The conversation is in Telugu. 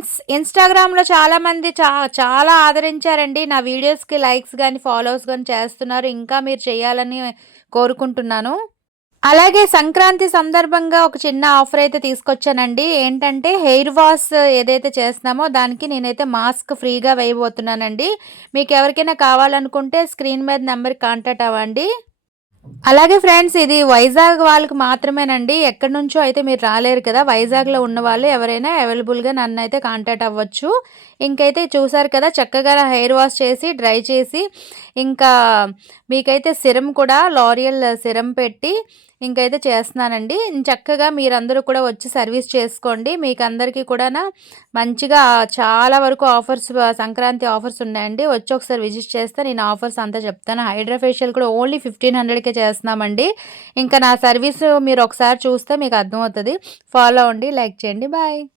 ఫ్రెండ్స్, ఇన్‌స్టాగ్రామ్‌లో చాలామంది చాలా ఆదరించారండి. నా వీడియోస్‌కి లైక్స్ గాని, ఫాలోస్ గాని చేస్తున్నారు. ఇంకా మీరు చేయాలని కోరుకుంటున్నాను. అలాగే సంక్రాంతి సందర్భంగా ఒక చిన్న ఆఫర్ అయితే తీసుకొచ్చానండి. ఏంటంటే హెయిర్ వాష్ ఏదైతే చేస్తున్నామో దానికి నేనైతే మాస్క్ ఫ్రీగా వేయబోతున్నానండి. మీకెవరికైనా కావాలనుకుంటే స్క్రీన్ మీద నంబర్‌కి కాంటాక్ట్ అవ్వండి. అలాగే ఫ్రెండ్స్, ఇది వైజాగ్ వాళ్ళకి మాత్రమేనండి. ఎక్కడి నుంచో అయితే మీరు రాలేరు కదా! వైజాగ్‌లో ఉన్నవాళ్ళు ఎవరైనా అవైలబుల్‌గా నన్నైతే కాంటాక్ట్ అవ్వచ్చు. ఇంకైతే చూసారు కదా! చక్కగా హెయిర్ వాష్ చేసి, డ్రై చేసి, ఇంకా మీకైతే సిరమ్ కూడా లారియల్ సిరమ్ పెట్టి ఇంకైతే చేస్తున్నానండి. చక్కగా మీరందరూ కూడా వచ్చి సర్వీస్ చేసుకోండి. మీకందరికీ కూడాన మంచిగా చాలా వరకు ఆఫర్స్, సంక్రాంతి ఆఫర్స్ ఉన్నాయండి. వచ్చి ఒకసారి విజిట్ చేస్తే నేను ఆఫర్స్ అంతా చెప్తాను. హైడ్రా ఫేషియల్ కూడా ఓన్లీ 1500కే చేస్తున్నామండి. ఇంకా నా సర్వీస్ మీరు ఒకసారి చూస్తే మీకు అర్థమవుతది. ఫాలో అవ్వండి, లైక్ చేయండి. బాయ్.